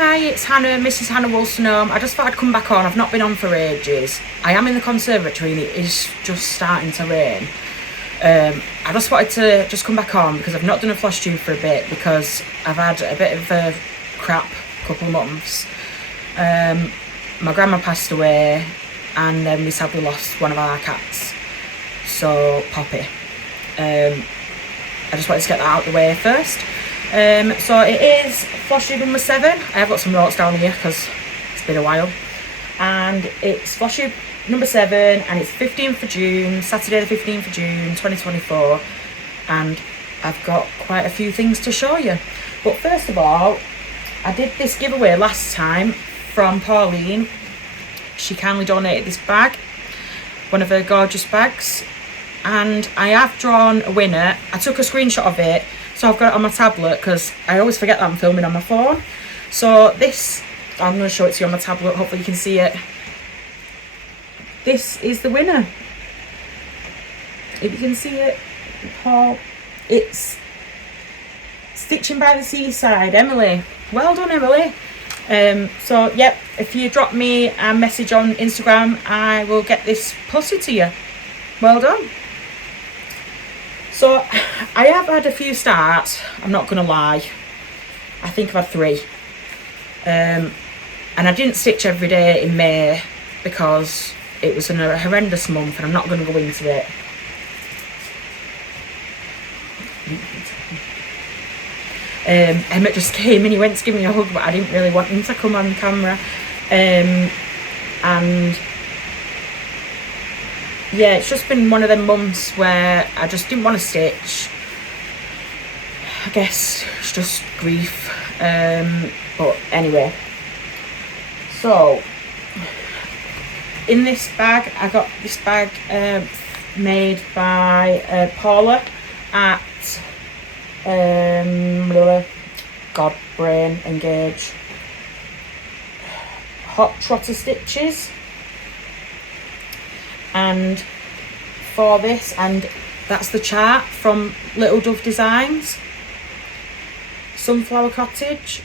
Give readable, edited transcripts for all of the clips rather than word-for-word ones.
Hi, it's Hannah, Mrs. Hannah Wolstenholme. I just thought I'd come back on. I've not been on for ages. I am in the conservatory and it is just starting to rain. I just wanted to just come back on because I've not done a Flosstube for a bit because I've had a bit of a crap couple of months. My grandma passed away and then we sadly lost one of our cats, so Poppy. I just wanted to get that out of the way first. So it is Flosstube number 7. I have got some notes down here because it's been a while. And it's Flosstube number 7 and it's 15th of June, Saturday the 15th of June 2024. And I've got quite a few things to show you. But first of all, I did this giveaway last time from Pauline. She kindly donated this bag, one of her gorgeous bags. And I have drawn a winner. I took a screenshot of it. So I've got it on my tablet because I always forget that I'm filming on my phone. So this, I'm going to show it to you on my tablet. Hopefully you can see it. This is the winner. If you can see it, it's Stitching by the Seaside, Emily. Well done, Emily. So yep, if you drop me a message on Instagram, I will get this posted to you. Well done. So I have had a few starts, I'm not going to lie. I think I've had 3. And I didn't stitch every day in May because it was a horrendous month and I'm not going to go into it. Emmett just came and he went to give me a hug, but I didn't really want him to come on camera. And yeah, it's just been one of them months where I just didn't want to stitch. I guess it's just grief. But anyway, so in this bag, I got this bag made by Paula at God brain engage Trotter Stitches. And for this, and that's the chart from Little Dove Designs, Sunflower Cottage.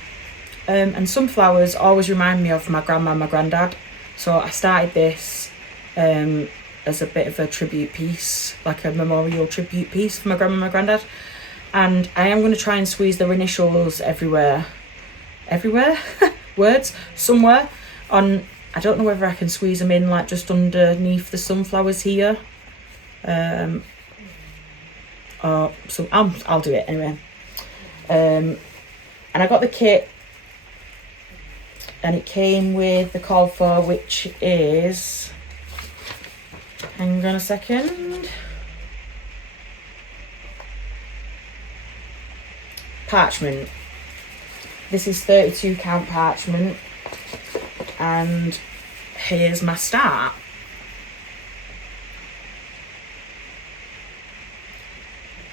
And sunflowers always remind me of my grandma and my granddad, so I started this as a bit of a tribute piece, like a memorial tribute piece for my grandma and my granddad. And I am going to try and squeeze their initials everywhere words somewhere on. I don't know whether I can squeeze them in like just underneath the sunflowers here, or so I'll do it anyway. And I got the kit and it came with the call for, which is, hang on a second, parchment. This is 32 count parchment. And here's my start.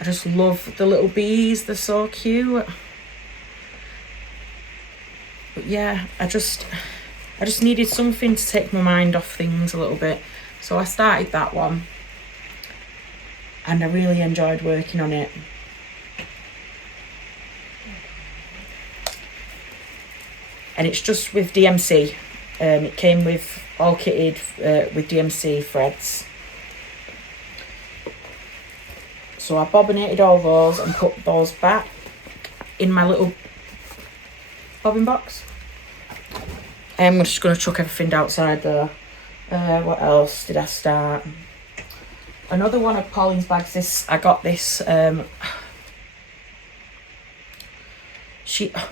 I just love the little bees, they're so cute. But yeah, I just needed something to take my mind off things a little bit. So I started that one. And I really enjoyed working on it. And it's just with DMC. It came with all kitted with DMC threads. So I bobbinated all those and put those back in my little bobbin box. I'm just going to chuck everything outside there. What else did I start? Another one of Pauline's bags. I got this.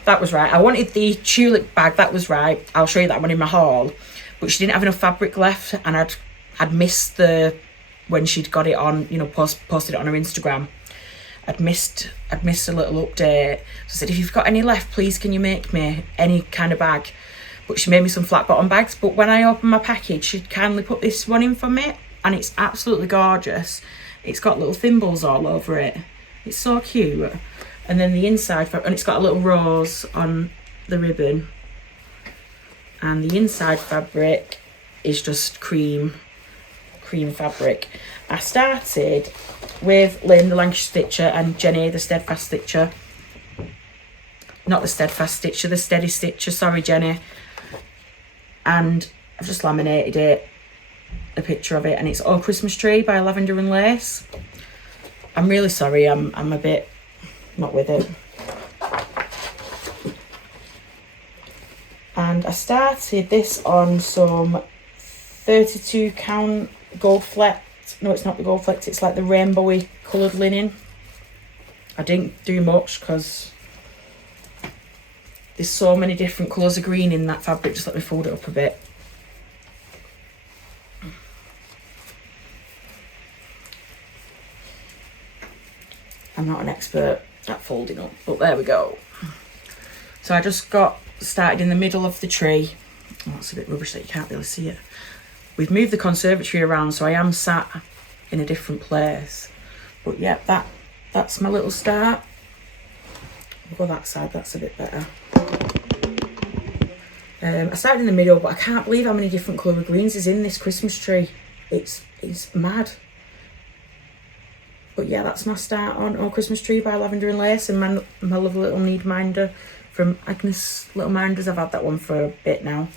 That was right. I wanted the tulip bag. That was right. I'll show you that one in my haul. But she didn't have enough fabric left, and I'd missed when she'd got it on. You know, posted it on her Instagram. I'd missed a little update. So I said, if you've got any left, please can you make me any kind of bag? But she made me some flat bottom bags. But when I opened my package, she'd kindly put this one in for me, and it's absolutely gorgeous. It's got little thimbles all over it. It's so cute. And then the inside, and it's got a little rose on the ribbon. And the inside fabric is just cream fabric. I started with Lynn the Lancashire Stitcher and Jenny the Steadfast Stitcher not the steadfast stitcher, the steady stitcher, sorry Jenny. And I've just laminated it, a picture of it, and it's Oh Christmas Tree by Lavender and Lace. I'm really sorry, I'm a bit not with it. And I started this on some 32 count gold flecked, no it's not the gold flecked, it's like the rainbowy coloured linen. I didn't do much because there's so many different colours of green in that fabric. Just let me fold it up a bit. I'm not an expert at folding up, but there we go. So I just got started in the middle of the tree. Oh, it's a bit rubbish that you can't really see it. We've moved the conservatory around, so I am sat in a different place. But yeah, that's my little start. I'll go that side, that's a bit better. I started in the middle, but I can't believe how many different colour of greens is in this Christmas tree. It's mad. But yeah, that's my start on Oh Christmas Tree by Lavender and Lace, and my lovely little need minder from Agnes Little Minders. I've had that one for a bit now.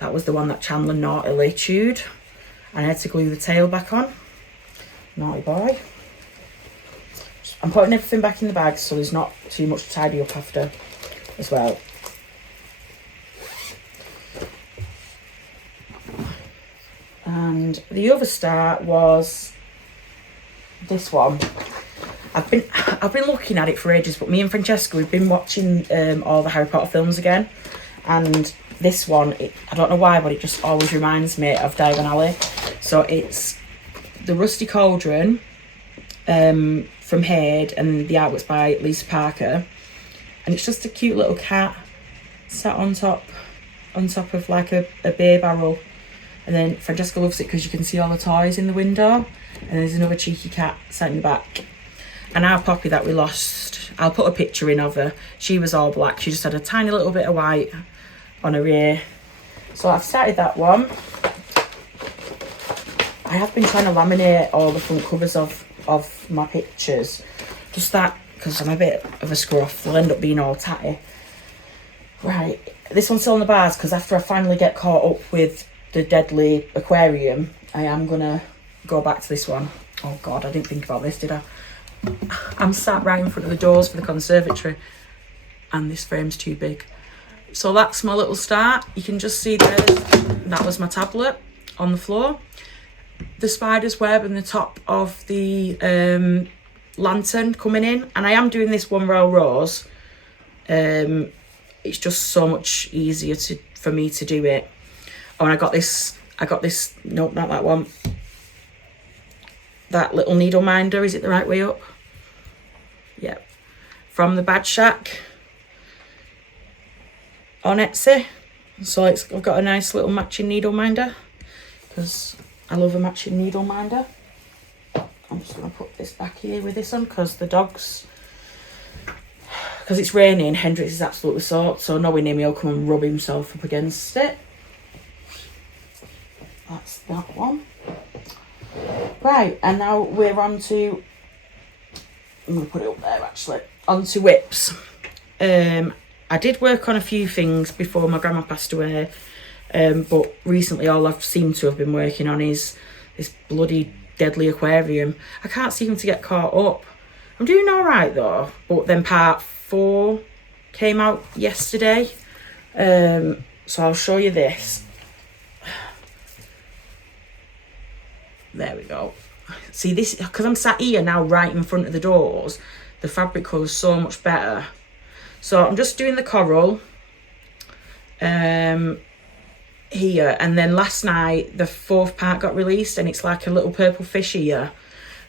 That was the one that Chandler naughtily chewed, and I had to glue the tail back on. Naughty boy. I'm putting everything back in the bag so there's not too much to tidy up after as well. And the other start was this one. I've been looking at it for ages, but me and Francesca, we've been watching all the Harry Potter films again, and this one, I don't know why, but it just always reminds me of Diagon Alley. So it's the Rusty Cauldron from Haid, and the artwork's by Lisa Parker, and it's just a cute little cat sat on top of like a beer barrel. And then Francesca loves it because you can see all the toys in the window, and there's another cheeky cat sat in the back. And our Poppy that we lost, I'll put a picture in of her. She was all black, she just had a tiny little bit of white on her ear. So I've started that one. I have been trying to laminate all the front covers of my pictures, just that, because I'm a bit of a scruff, they'll end up being all tatty. Right, this one's still on the bars because after I finally get caught up with the Deadly Aquarium, I am gonna go back to this one. Oh god, I didn't think about this, did I? I'm sat right in front of the doors for the conservatory, and this frame's too big. So that's my little start. You can just see there, that was my tablet on the floor. The spider's web and the top of the lantern coming in, and I am doing this one row rows. It's just so much easier for me to do it. Oh, and I got this, nope, not that one. That little needle minder, is it the right way up? Yep. From the Bad Shack on Etsy. So I've got a nice little matching needle minder because I love a matching needle minder. I'm just going to put this back here with this on because the dogs, because it's raining, Hendrix is absolutely soaked, so knowing him, he'll come and rub himself up against it. That's that one. Right, and now we're on to, I'm going to put it up there actually, on to whips. I did work on a few things before my grandma passed away, but recently all I've seemed to have been working on is this bloody Deadly Aquarium. I can't seem to get caught up. I'm doing alright though, but then part 4 came out yesterday, so I'll show you this. There we go. See this, because I'm sat here now right in front of the doors, the fabric colour's so much better. So I'm just doing the coral here, and then last night the 4th part got released, and it's like a little purple fish here,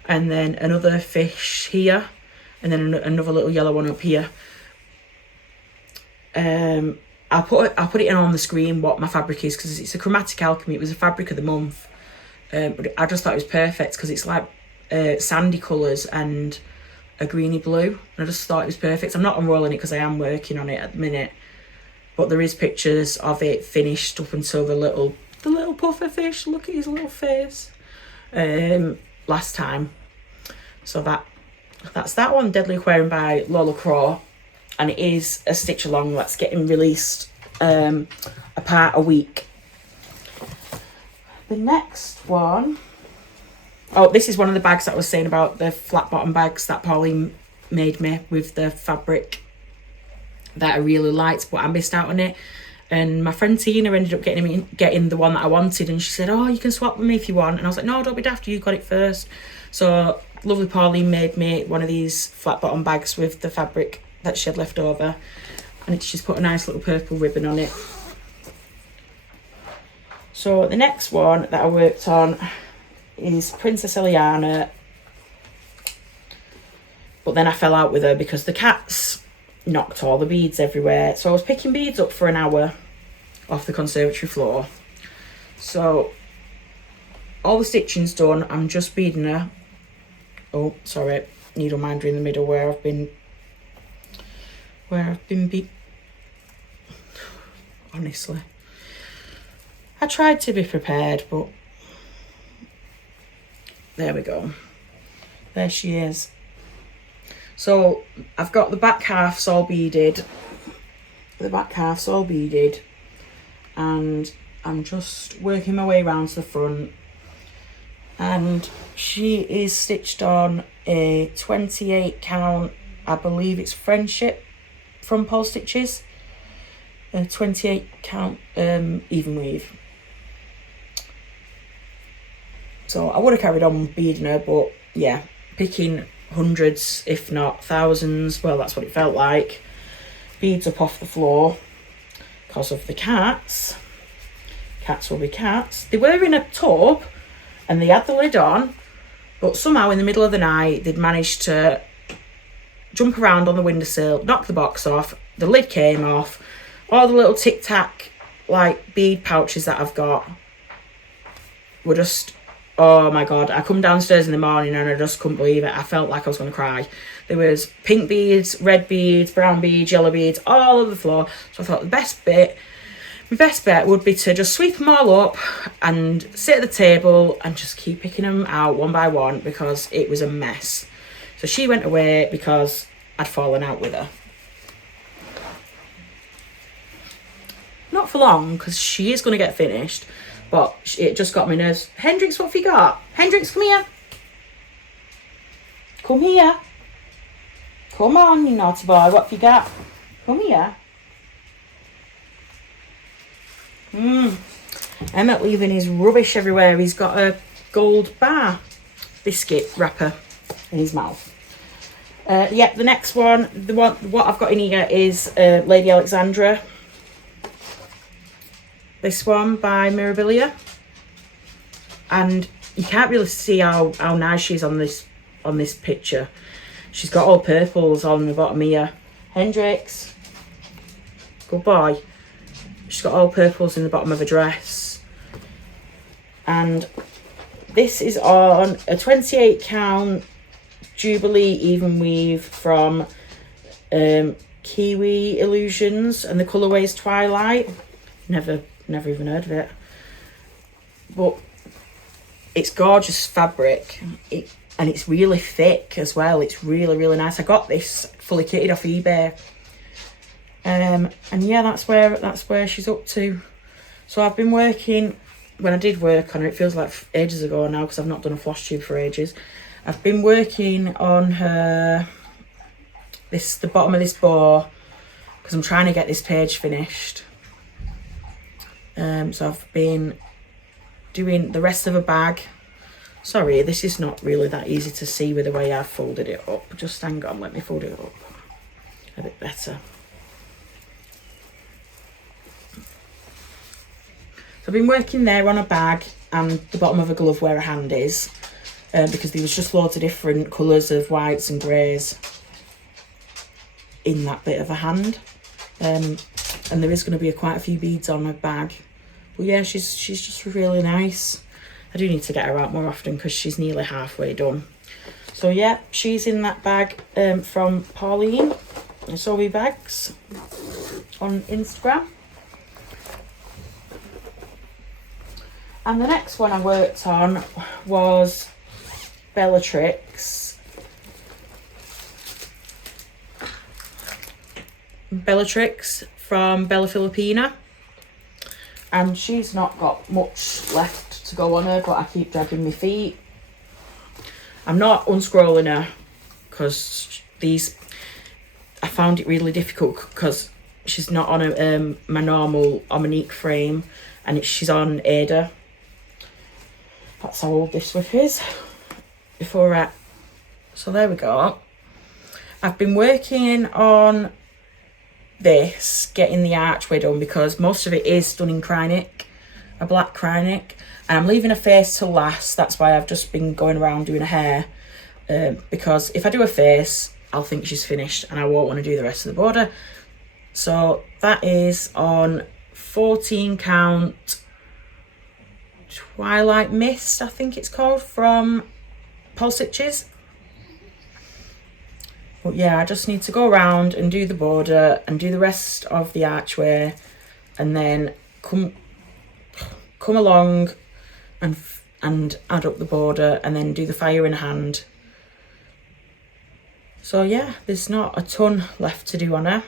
and then another fish here, and then another little yellow one up here. I'll put it in on the screen what my fabric is, because it's a Chromatic Alchemy. It was a fabric of the month. But I just thought it was perfect because it's like sandy colours and a greeny blue, and I just thought it was perfect. I'm not unrolling it because I am working on it at the minute, but there is pictures of it finished up until the little puffer fish. Look at his little face. Last time. So that's that one, Deadly Aquarium by Lola Crow. and it is a stitch along that's getting released apart a week. The next one, oh, this is one of the bags that I was saying about, the flat bottom bags that Pauline made me with the fabric that I really liked, but I missed out on it. And my friend Tina ended up getting the one that I wanted, and she said, oh, you can swap with me if you want. And I was like, no, don't be daft, you got it first. So lovely Pauline made me one of these flat bottom bags with the fabric that she had left over, and she's put a nice little purple ribbon on it. So the next one that I worked on is Princess Eliana, but then I fell out with her because the cats knocked all the beads everywhere. So I was picking beads up for an hour off the conservatory floor. So all the stitching's done. I'm just beading her. Oh, sorry, needle minder in the middle where I've been honestly. I tried to be prepared, but there we go. There she is. So I've got the back half's all beaded. And I'm just working my way around to the front. And she is stitched on a 28 count, I believe it's Friendship from Trotter Stitches. A 28 count even weave. So I would have carried on beading her, but yeah, picking hundreds, if not thousands, well, that's what it felt like, beads up off the floor because of the cats. Cats will be cats. They were in a tub and they had the lid on, but somehow in the middle of the night they'd managed to jump around on the windowsill, knock the box off, the lid came off, all the little tic-tac like bead pouches that I've got were just, oh my god, I come downstairs in the morning and I just couldn't believe it. I felt like I was going to cry. There was pink beads, red beads, brown beads, yellow beads, all over the floor. So I thought my best bet would be to just sweep them all up and sit at the table and just keep picking them out one by one because it was a mess. So she went away because I'd fallen out with her. Not for long, because she is going to get finished. But it just got my nerves. Hendrix, what have you got? Hendrix, come here. Come here. Come on, you naughty boy. What have you got? Come here. Emmett leaving his rubbish everywhere. He's got a gold bar biscuit wrapper in his mouth. Yeah, the next one, what I've got in here is Lady Alexandra. This one by Mirabilia, and you can't really see how nice she is on this picture. She's got all purples on the bottom here. Hendrix, good boy. She's got all purples in the bottom of her dress, and this is on a 28 count Jubilee even weave from Kiwi Illusions, and the colourway is Twilight. Never even heard of it, but it's gorgeous fabric, and it's really thick as well. It's really nice. I got this fully kitted off eBay, and yeah, that's where she's up to. So I've been working, when I did work on her, it feels like ages ago now because I've not done a Flosstube for ages. I've been working on her, the bottom of this bow, because I'm trying to get this page finished. So I've been doing the rest of a bag. Sorry, this is not really that easy to see with the way I've folded it up. Just hang on, let me fold it up a bit better. So I've been working there on a bag and the bottom of a glove where a hand is, because there was just loads of different colours of whites and greys in that bit of a hand. And there is going to be quite a few beads on her bag. But yeah, she's just really nice. I do need to get her out more often because she's nearly halfway done. So yeah, she's in that bag from Pauline, Sewby Bags on Instagram. And the next one I worked on was Bellatrix. Bellatrix from Bella Filipina, and she's not got much left to go on her, but I keep dragging my feet. I'm not unscrolling her because I found it really difficult because she's not on my normal Omnique frame, and she's on Ada. That's how old this whip is. So there we go. I've been working on this, getting the archway done, because most of it is done in Krynic, a black Krynic, and I'm leaving a face to last. That's why I've just been going around doing a hair, because if I do a face, I'll think she's finished and I won't want to do the rest of the border. So that is on 14 count Twilight Mist, I think it's called, from Trotter Stitches. But yeah, I just need to go around and do the border and do the rest of the archway, and then come along and add up the border, and then do the fire in hand. So yeah, there's not a ton left to do on her,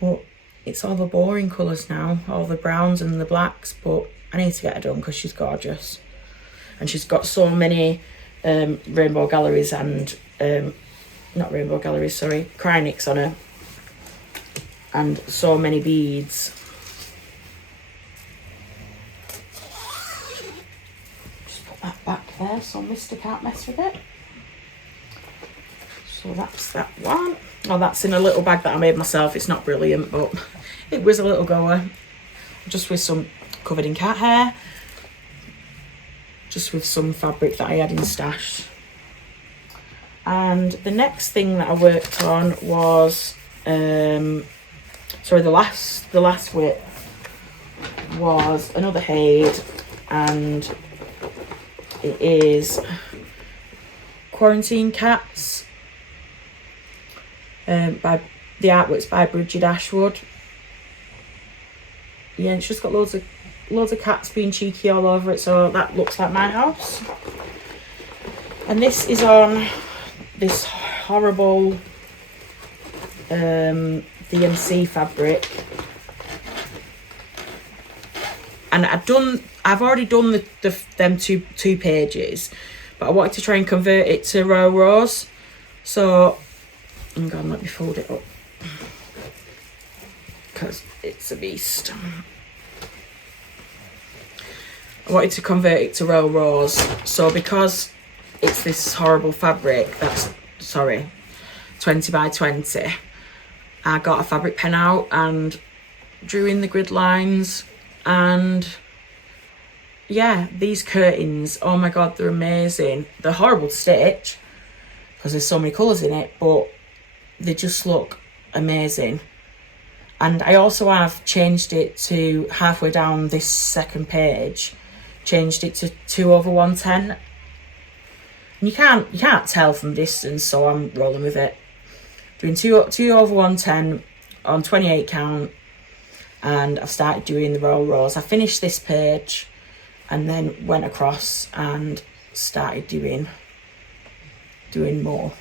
but it's all the boring colours now, all the browns and the blacks. But I need to get her done because she's gorgeous, and she's got so many rainbow galleries and not rainbow galleries, sorry, Krynics on her, and so many beads. Just put that back there so Mister can't mess with it. So that's that one. Oh, that's in a little bag that I made myself. It's not brilliant, but it was a little goer, just with some covered in cat hair, just with some fabric that I had in stash. And the next thing that I worked on was sorry, the last whip was another Haid, and it is Quarantine Cats, by the artwork's by Bridget Ashwood. Yeah, it's just got loads of cats being cheeky all over it, so that looks like my house. And this is on this horrible DMC fabric, and I've already done them two pages, but I wanted to try and convert it to row rows. So hang on, let me fold it up because it's a beast. I wanted to convert it to row rows, so because it's this horrible fabric that's 20 by 20, I got a fabric pen out and drew in the grid lines. And yeah, these curtains, oh my god, they're amazing. They're horrible to stitch because there's so many colours in it, but they just look amazing. And I also have changed it to halfway down this second page, changed it to 2/110. And you can't tell from distance, so I'm rolling with it. Doing 2/110 on 28 count, and I've started doing the row rows. I finished this page and then went across and started doing more.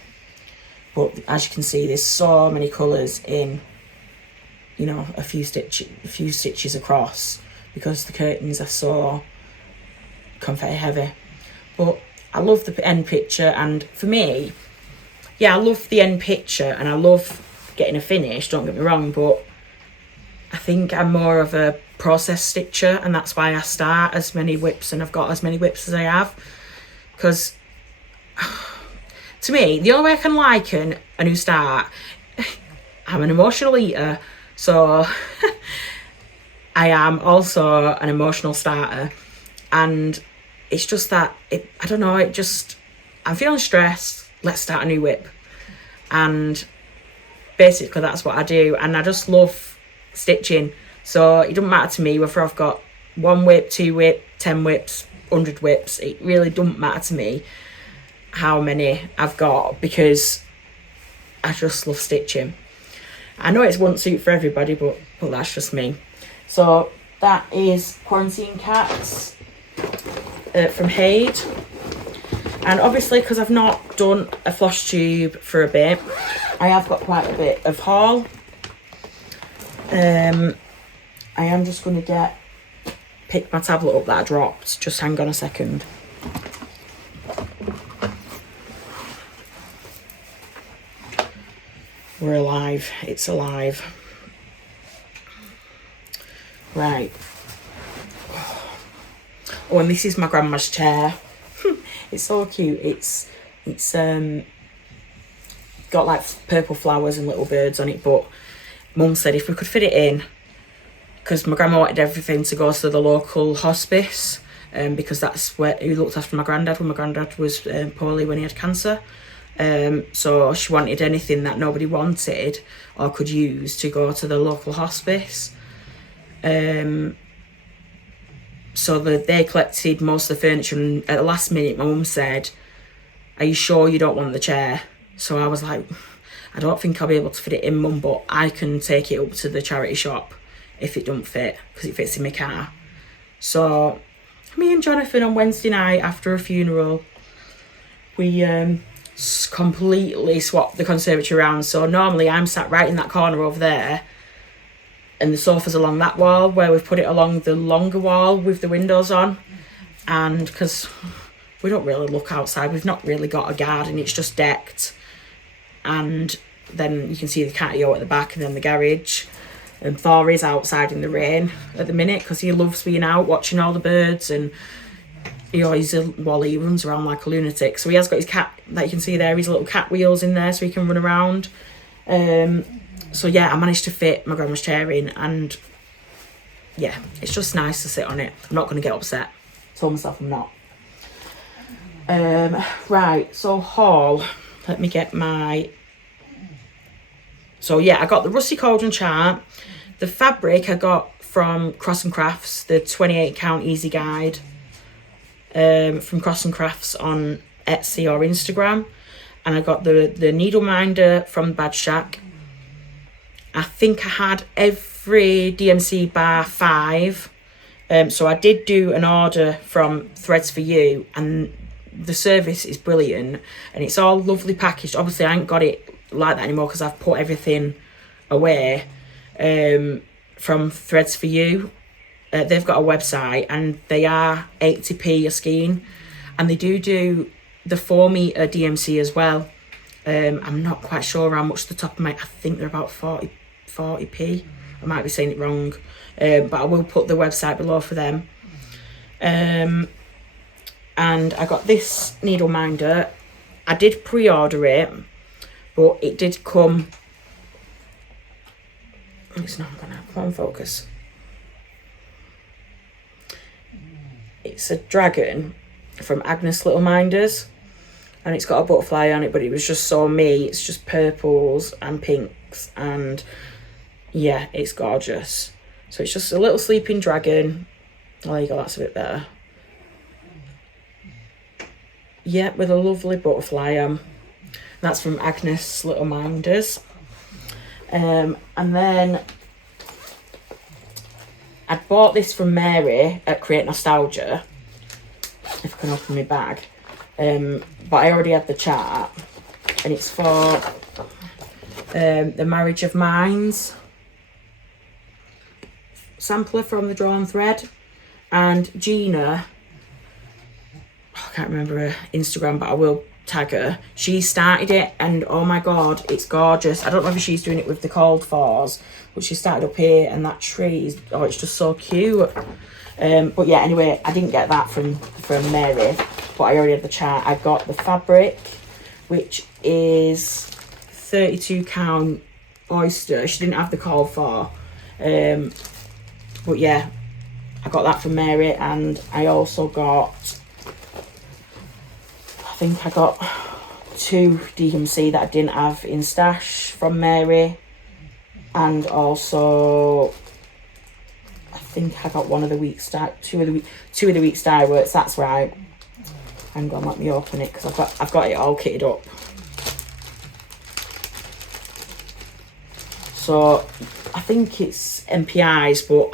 But as you can see, there's so many colours in, you know, a few stitches across, because the curtains are so confetti heavy. But I love the end picture, and for me, yeah, I love the end picture and I love getting a finish, don't get me wrong, but I think I'm more of a process stitcher, and that's why I start as many whips and I've got as many whips as I have. Because to me, the only way I can liken a new start, I'm an emotional eater, so I am also an emotional starter. And it's just that, I don't know, I'm feeling stressed, let's start a new whip. And basically that's what I do, and I just love stitching. So it doesn't matter to me whether I've got 1 whip, 2 whip, 10 whips, 100 whips. It really doesn't matter to me how many I've got, because I just love stitching. I know it's one suit for everybody, but that's just me. So that is Quarantine Cats from Haid. And obviously, because I've not done a floss tube for a bit, I have got quite a bit of haul. I am just going to pick my tablet up that I dropped. Just hang on a second. We're alive. It's alive. Right. Oh, and this is my grandma's chair. It's so cute. It's got like purple flowers and little birds on it, but Mum said if we could fit it in, because my grandma wanted everything to go to the local hospice, because that's who looked after my granddad when my granddad was poorly when he had cancer. So she wanted anything that nobody wanted or could use to go to the local hospice. So they collected most of the furniture, and at the last minute my mum said, "Are you sure you don't want the chair?" So I was like, "I don't think I'll be able to fit it in, Mum, but I can take it up to the charity shop if it don't fit, because it fits in my car." So me and Jonathan on Wednesday night after a funeral, we completely swapped the conservatory around. So normally I'm sat right in that corner over there, and the sofa's along that wall, where we've put it along the longer wall with the windows on. And because we don't really look outside, we've not really got a garden, it's just decked. And then you can see the catio at the back and then the garage. And Thor is outside in the rain at the minute because he loves being out watching all the birds, and he runs around like a lunatic. So he has got his cat that you can see there, his little cat wheels in there so he can run around. So yeah, I managed to fit my grandma's chair in, and yeah, it's just nice to sit on it. I'm not going to get upset. I told myself I'm not. Right, so haul. Let me get my... So yeah, I got the rusty cauldron chart. The fabric I got from Cross and Crafts, the 28 count easy guide, from Cross and Crafts on Etsy or Instagram. And I got the needle minder from Bad Shack. I think I had every DMC bar 5. So I did do an order from Threads for You, and the service is brilliant and it's all lovely packaged. Obviously I ain't got it like that anymore because I've put everything away from Threads for You. They've got a website and they are 80p a skein, and they do the 4 meter DMC as well. I'm not quite sure how much the top of my... I think they're about 40p. I might be saying it wrong, but I will put the website below for them. And I got this needle minder. I did pre-order it, but it did come... It's not gonna come on, focus. It's a dragon from Agnes Little Minders, and it's got a butterfly on it, but it was just so me. It's just purples and pinks, and yeah, it's gorgeous. So it's just a little sleeping dragon. Oh, there you go, that's a bit better. Yeah, with a lovely butterfly on. That's from Agnes Little Minders. And then I bought this from Mary at Create Nostalgia, if I can open my bag. But I already had the chart, and it's for the Marriage of Minds sampler from the Drawn Thread. And Gina, I can't remember her Instagram, but I will tag her. She started it, and oh my god, it's gorgeous. I don't know if she's doing it with the cold fours, but she started up here, and that tree is, oh, it's just so cute. But yeah, anyway, I didn't get that from Mary, but I already had the chart. I got the fabric, which is 32 count oyster. She didn't have the cold four, but yeah, I got that from Mary. And I also got, I think I got 2 DMC that I didn't have in stash from Mary, and also I think I got one of the week's two of the week's dye works. That's right. Hang on, let me open it because I've got it all kitted up. So I think it's MPIs, but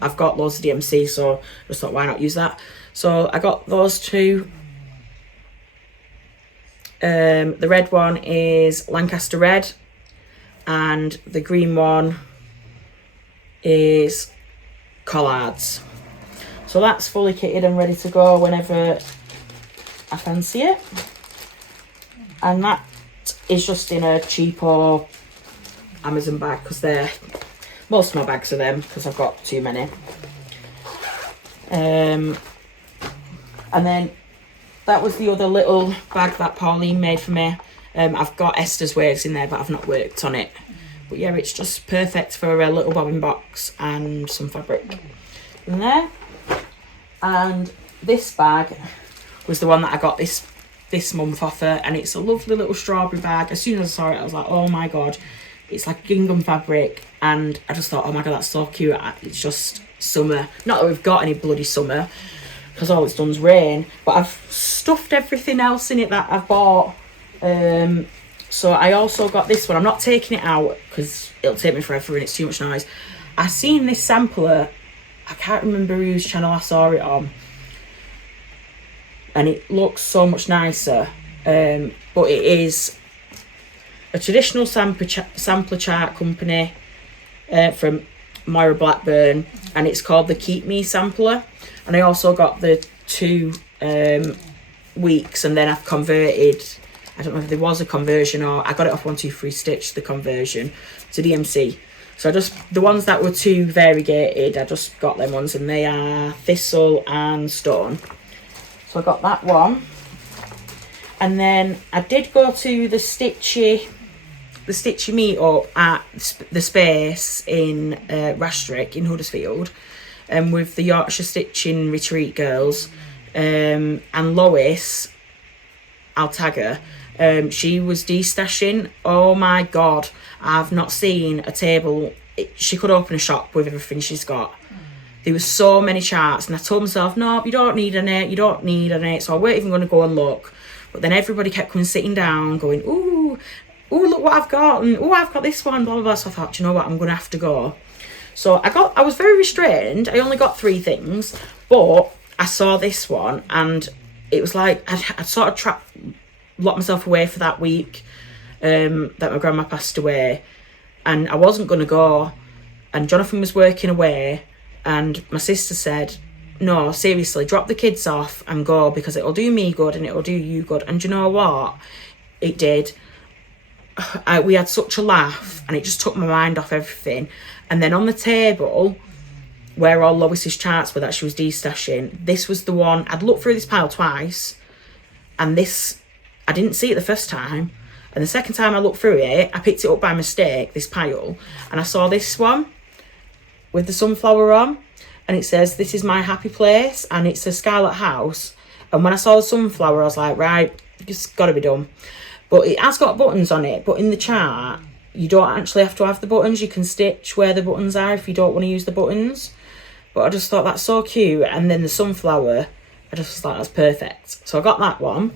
I've got loads of DMC, so I just thought, why not use that? So I got those 2 The red one is Lancaster Red, and the green one is Collards. So that's fully kitted and ready to go whenever I fancy it. And that is just in a cheapo Amazon bag, because most of my bags are them because I've got too many. And then that was the other little bag that Pauline made for me. I've got Esther's waves in there, but I've not worked on it. But yeah, it's just perfect for a little bobbin box and some fabric in there. And this bag was the one that I got this month off her, and it's a lovely little strawberry bag. As soon as I saw it, I was like, oh my god, it's like gingham fabric, and I just thought, oh my god, that's so cute. It's just summer. Not that we've got any bloody summer, because all it's done is rain, but I've stuffed everything else in it that I've bought. So I also got this one. I'm not taking it out because it'll take me forever and it's too much noise. I seen this sampler, I can't remember whose channel I saw it on, and it looks so much nicer. But it is a traditional sampler chart company from Moira Blackburn, and it's called the Keep Me sampler. And I also got the 2 weeks, and then I've converted, I don't know if there was a conversion or I got it off 123 Stitch, the conversion to DMC. So the ones that were too variegated, I just got them ones, and they are Thistle and Stone. So I got that one. And then I did go to the Stitchy meet-up at the Space in Rastrick in Huddersfield, with the Yorkshire Stitching Retreat girls, and Lois, I'll tag her, she was de-stashing. Oh my god, I've not seen a table, she could open a shop with everything she's got. There was so many charts, and I told myself, no, you don't need any, so I weren't even going to go and look. But then everybody kept coming sitting down going, ooh, look what I've got, and I've got this one, blah blah blah. So I thought, do you know what, I'm going to have to go. So I was very restrained. I only got 3 things, but I saw this one, and it was like I'd sort of locked myself away for that week that my grandma passed away, and I wasn't going to go. And Jonathan was working away, and my sister said, no, seriously, drop the kids off and go, because it'll do me good and it'll do you good. And do you know what? It did. We had such a laugh, and it just took my mind off everything. And then on the table where all Lois's charts were that she was de-stashing, this was the one. I'd looked through this pile twice, and this, I didn't see it the first time, and the second time I looked through it, I picked it up by mistake, this pile, and I saw this one with the sunflower on, and it says, this is my happy place, and it's a Scarlet House. And when I saw the sunflower, I was like, right, it's got to be done. But it has got buttons on it, but in the chart, you don't actually have to have the buttons. You can stitch where the buttons are if you don't want to use the buttons. But I just thought that's so cute. And then the sunflower, I just was like, that's perfect. So I got that one.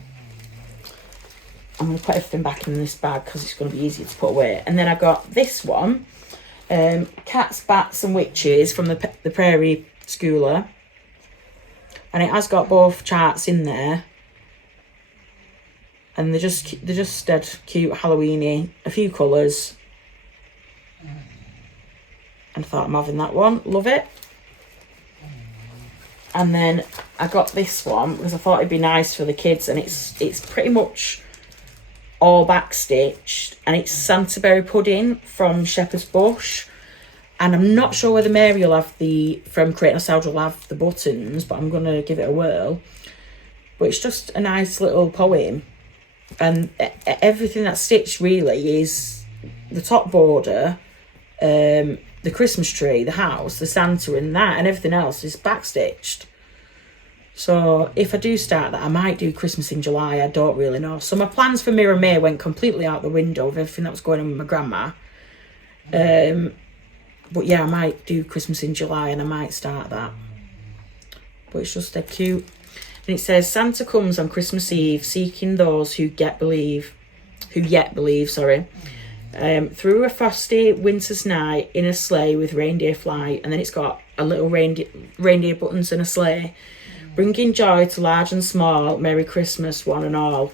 I'm going to put everything back in this bag because it's going to be easier to put away. And then I got this one, Cats, Bats and Witches from the Prairie Schooler. And it has got both charts in there. And they're just dead cute, Halloweeny, a few colours. And I thought, I'm having that one, love it. And then I got this one because I thought it'd be nice for the kids, and it's pretty much all backstitched, and it's Santa Berry Pudding from Shepherd's Bush. And I'm not sure whether Mary will have from Create Nostalgia will have the buttons, but I'm going to give it a whirl. But it's just a nice little poem. And everything that's stitched really is the top border, the Christmas tree, the house, the Santa, and that, and everything else is backstitched. So if I do start that, I might do Christmas in July. I don't really know. So my plans for Mirror May went completely out the window with everything that was going on with my grandma. But yeah, I might do Christmas in July, and I might start that. But it's just cute. And it says, Santa comes on Christmas Eve, seeking those who yet believe, through a frosty winter's night in a sleigh with reindeer flight. And then it's got a little reindeer buttons and a sleigh, bringing joy to large and small. Merry Christmas, one and all.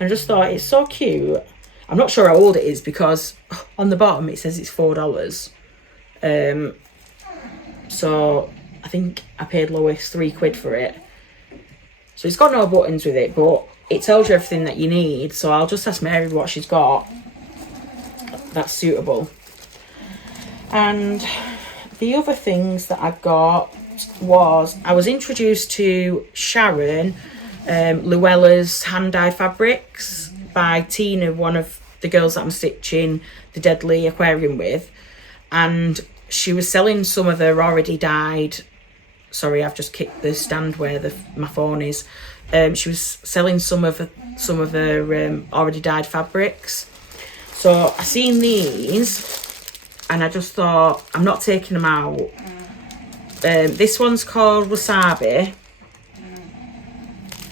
And I just thought it's so cute. I'm not sure how old it is because on the bottom it says it's $4. So I think I paid Lois £3 for it. So it's got no buttons with it, but it tells you everything that you need. So I'll just ask Mary what she's got that's suitable. And the other things that I got was, I was introduced to Sharon, Luella's hand-dyed fabrics by Tina, one of the girls that I'm stitching the Deadly Aquarium with. And she was selling some of her already dyed, sorry, I've just kicked the stand where my phone is. She was selling some of her already dyed fabrics. So I seen these and I just thought, I'm not taking them out. This one's called Wasabi,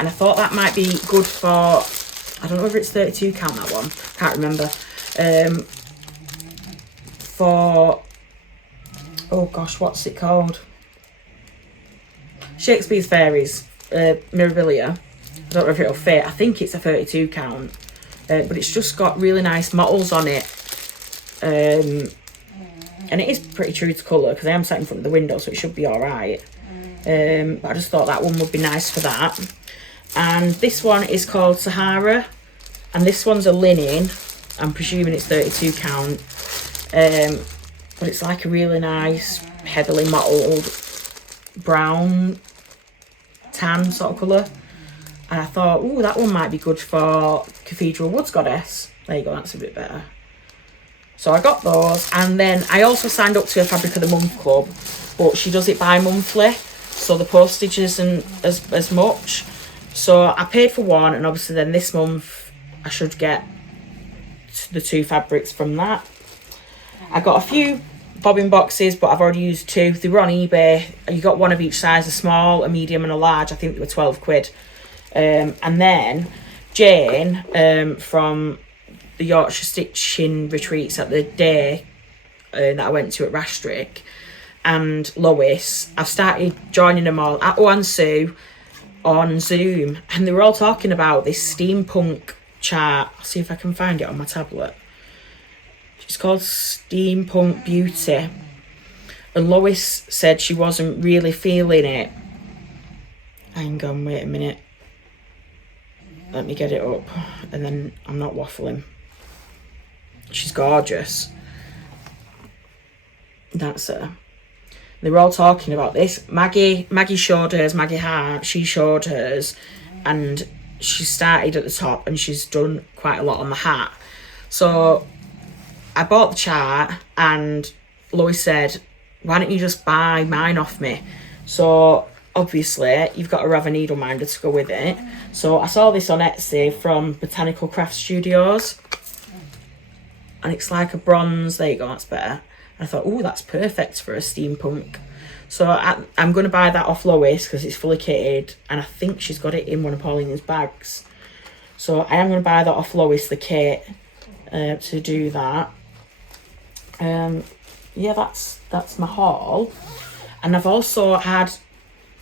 and I thought that might be good for, I don't know whether it's 32 count, that one, can't remember. For, oh gosh, what's it called? Shakespeare's Fairies, Mirabilia. I don't know if it'll fit. I think it's a 32 count, but it's just got really nice mottles on it. And it is pretty true to colour because I am sat in front of the window, so it should be alright. But I just thought that one would be nice for that. And this one is called Sahara, and this one's a linen. I'm presuming it's 32 count. But it's like a really nice, heavily mottled brown tan sort of colour. And I thought, ooh, that one might be good for Cathedral Woods Goddess. There you go, that's a bit better. So I got those, and then I also signed up to a Fabric of the Month club, but she does it bi-monthly, so the postage isn't as much. So I paid for one, and obviously then this month I should get the 2 fabrics from that. I got a few bobbin boxes, but I've already used 2. They were on eBay. You got one of each size, a small, a medium and a large. I think they were £12. And then Jane from the Yorkshire Stitching retreats at the day that I went to at Rastrick, and Lois, I've started joining them all, and Sue, on Zoom, and they were all talking about this steampunk chart. I'll see if I can find it on my tablet. It's called Steampunk Beauty, and Lois said she wasn't really feeling it. Hang on, wait a minute. Let me get it up, and then I'm not waffling. She's gorgeous. That's her. They were all talking about this. Maggie showed hers, Maggie Hart, she showed hers, and she started at the top and she's done quite a lot on the hat. So I bought the chart, and Lois said, why don't you just buy mine off me? So obviously you've got to have a needle minder to go with it. So I saw this on Etsy from Botanical Craft Studios, and it's like a bronze. There you go, that's better. And I thought, oh, that's perfect for a steampunk. So I'm going to buy that off Lois because it's fully kitted, and I think she's got it in one of Pauline's bags. So I am going to buy that off Lois, the kit, to do that. Yeah, that's my haul. And I've also had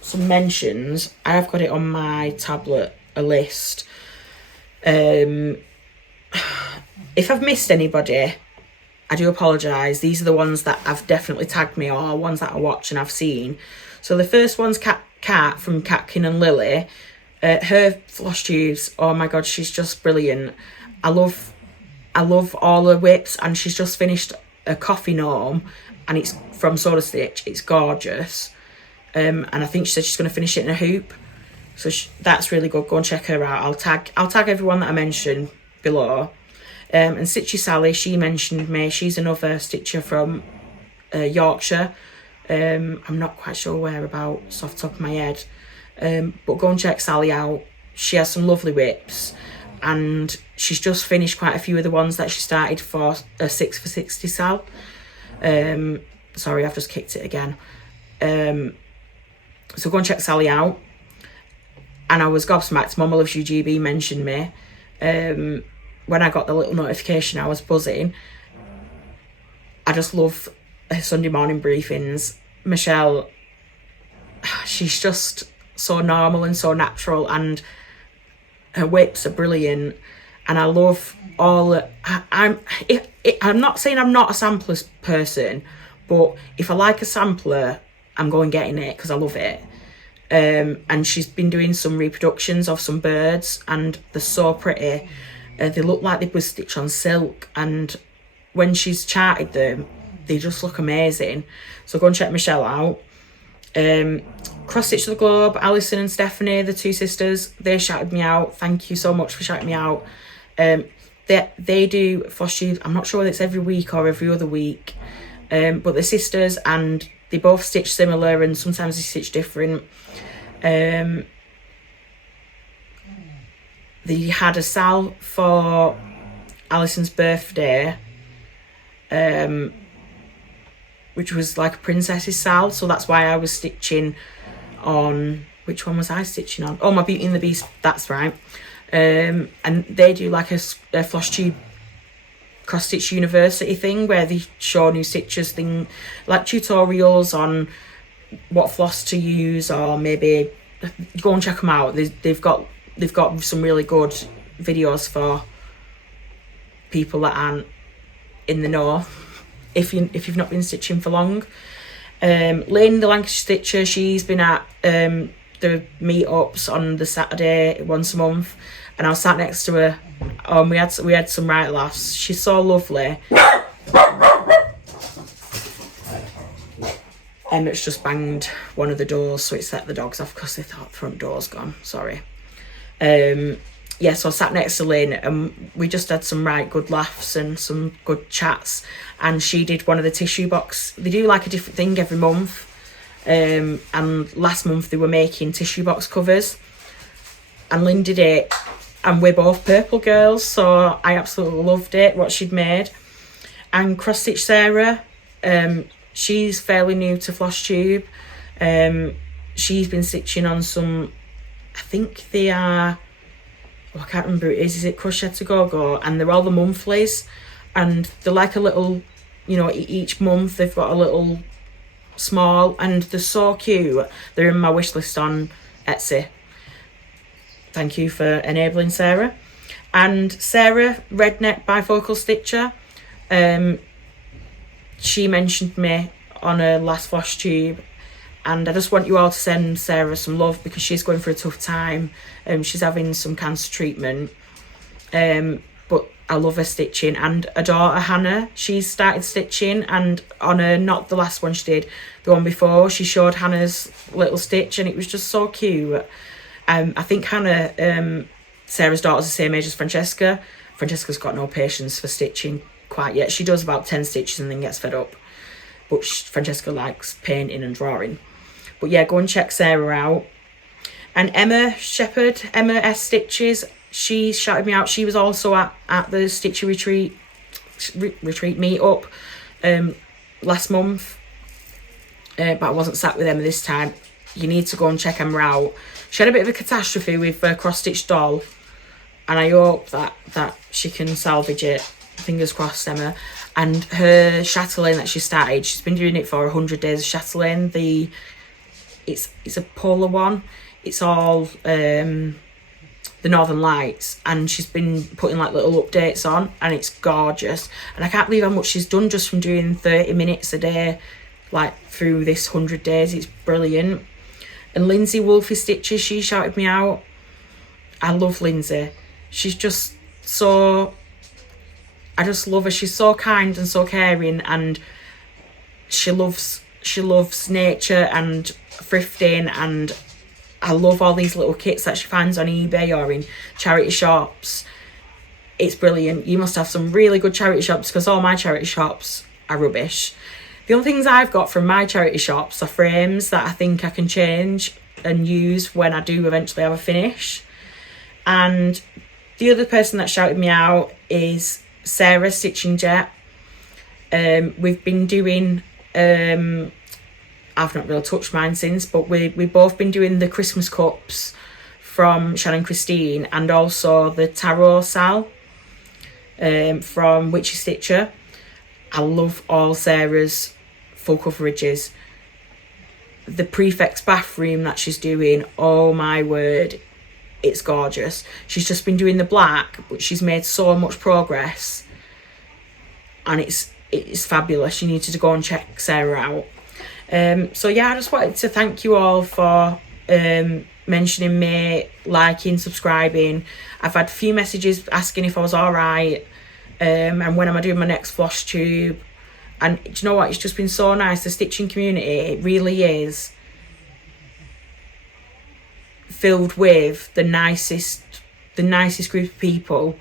some mentions. I have got it on my tablet, a list. If I've missed anybody, I do apologise. These are the ones that have definitely tagged me, or ones that I watch and I've seen. So the first one's Kat from Catkin and Lily. Her Flosstubes, oh my god, she's just brilliant. I love all her whips, and she's just finished a coffee gnome, and it's from Soda Stitch. It's gorgeous. And I think she said she's going to finish it in a hoop. So that's really good. Go and check her out. I'll tag everyone that I mentioned below. And Stitchy Sally, she mentioned me. She's another stitcher from Yorkshire. I'm not quite sure whereabouts off the top of my head. But go and check Sally out. She has some lovely whips, and she's just finished quite a few of the ones that she started for a 6 for 60 Sal. Sorry, I've just kicked it again. So go and check Sally out. And I was gobsmacked. Mama Loves You GB mentioned me. When I got the little notification, I was buzzing. I just love her Sunday morning briefings. Michelle, she's just so normal and so natural, and her whips are brilliant. and I love I'm not saying I'm not a sampler person, but if I like a sampler, I'm going getting it because I love it. And she's been doing some reproductions of some birds, and they're so pretty. They look like they were stitched on silk, and when she's charted them, they just look amazing. So go and check Michelle out. Cross Stitch to the Globe, Alison and Stephanie, the two sisters, they shouted me out. Thank you so much for shouting me out. They do Flosstube. I'm not sure whether it's every week or every other week, but they're sisters and they both stitch similar and sometimes they stitch different. They had a sal for Alison's birthday, which was like a princess's sal, so that's why I was stitching on, which one was I stitching on? Oh, my Beauty and the Beast, that's right. And they do like a Flosstube cross stitch university thing where they show new stitchers thing, like tutorials on what floss to use, or maybe go and check them out. They've got some really good videos for people that aren't in the know, if you've not been stitching for long. Lynn, the Lancashire Stitcher, she's been at the meetups on the Saturday once a month, and I was sat next to her. We had some right laughs. She's so lovely. Emmett's just banged one of the doors, so it set the dogs off because they thought the front door's gone. Sorry. Yeah, so I sat next to Lynn and we just had some right good laughs and some good chats. And she did one of the tissue box. They do like a different thing every month. And last month they were making tissue box covers. And Lynn did it. And we're both purple girls, so I absolutely loved it, what she'd made. And Cross Stitch Sarah, she's fairly new to Flosstube. She's been stitching on some, I think they are, I can't remember who it is it Crochet to Go-Go? And they're all the monthlies, and they're like a little, each month they've got a little small, and they're so cute. They're in my wish list on Etsy. Thank you for enabling Sarah. And Sarah, Redneck Bifocal Stitcher, she mentioned me on her last Flosstube, and I just want you all to send Sarah some love because she's going through a tough time. She's having some cancer treatment, but I love her stitching. And her daughter Hannah, she's started stitching, and on her, not the last one she did, the one before, she showed Hannah's little stitch and it was just so cute. I think Hannah, Sarah's daughter's the same age as Francesca. Francesca's got no patience for stitching quite yet. She does about 10 stitches and then gets fed up. But Francesca likes painting and drawing. But yeah, go and check Sarah out. And Emma Shepherd, Emma S Stitches, she shouted me out. She was also at the Stitcher retreat meetup last month. But I wasn't sat with Emma this time. You need to go and check Emma out. She had a bit of a catastrophe with her cross-stitch doll, and I hope that she can salvage it. Fingers crossed, Emma. And her chatelaine that she started, she's been doing it for 100 days of chatelaine. It's a polar one. It's all the Northern Lights, and she's been putting like little updates on, and it's gorgeous. And I can't believe how much she's done just from doing 30 minutes a day, like through this 100 days. It's brilliant. And Lindsay Wolfie Stitches, she shouted me out. I love Lindsay. She's just so, I just love her. She's so kind and so caring, and she loves nature and thrifting, and I love all these little kits that she finds on eBay or in charity shops. It's brilliant. You must have some really good charity shops because all my charity shops are rubbish. The only things I've got from my charity shops are frames that I think I can change and use when I do eventually have a finish. And the other person that shouted me out is Sarah Stitching Jet. We've been doing, I've not really touched mine since, but we've both been doing the Christmas cups from Shannon Christine, and also the Tarot Sal from Witchy Stitcher. I love all Sarah's full coverages. The prefect's bathroom that she's doing, oh my word, it's gorgeous. She's just been doing the black, but she's made so much progress, and it's fabulous. You need to go and check Sarah out. So yeah, I just wanted to thank you all for mentioning me, liking, subscribing. I've had a few messages asking if I was alright, and when am I doing my next Flosstube. And do you know what, it's just been so nice. The stitching community, it really is filled with the nicest group of people,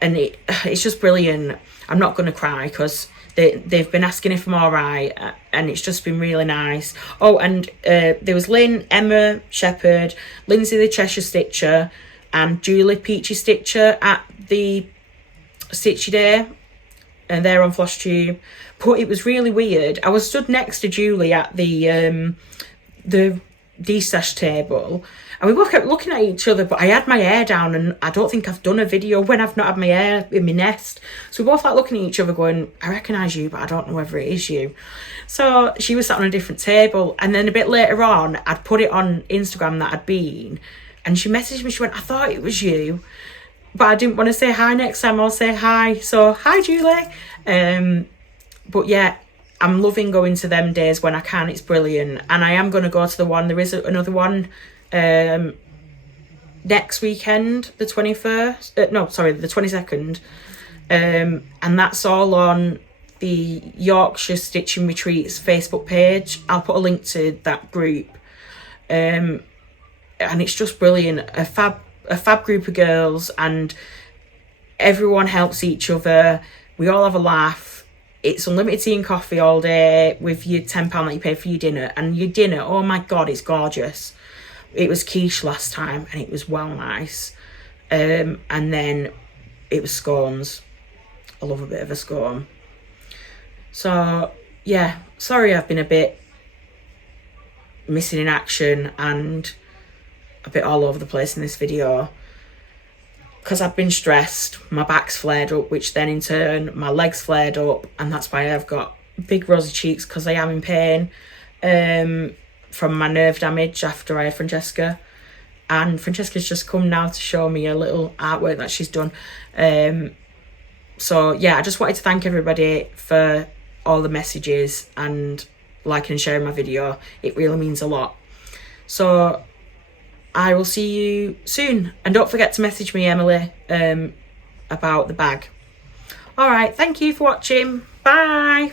and it's just brilliant. I'm not going to cry because they've been asking if I'm all right, and it's just been really nice. Oh, and there was Lynn, Emma Shepherd, Lindsay the Cheshire Stitcher, and Julie Peachy Stitcher at the Stitchy Day, and they're on Flosstube. But it was really weird. I was stood next to Julie at the D-stash table, and we both kept looking at each other, but I had my hair down, and I don't think I've done a video when I've not had my hair in my nest. So we both like looking at each other going, I recognise you, but I don't know whether it is you. So she was sat on a different table, and then a bit later on, I'd put it on Instagram that I'd been, and she messaged me, she went, I thought it was you, but I didn't want to say hi next time, I'll say hi. So hi, Julie. But yeah, I'm loving going to them days when I can. It's brilliant. And I am going to go to the one. There is another one next weekend, the 21st. No, sorry, the 22nd. And that's all on the Yorkshire Stitching Retreats Facebook page. I'll put a link to that group. And it's just brilliant. A fab group of girls, and everyone helps each other. We all have a laugh. It's unlimited tea and coffee all day with your £10 that you pay for your dinner. And your dinner, oh my God, it's gorgeous. It was quiche last time, and it was well nice. And then it was scones. I love a bit of a scone. So, yeah, sorry I've been a bit missing in action and a bit all over the place in this video, because I've been stressed. My back's flared up, which then in turn my legs flared up, and that's why I've got big rosy cheeks, because I am in pain from my nerve damage after I had Francesca. And Francesca's just come now to show me a little artwork that she's done. So yeah, I just wanted to thank everybody for all the messages and liking and sharing my video. It really means a lot. So I will see you soon, and don't forget to message me, Emily, about the bag. All right, thank you for watching. Bye.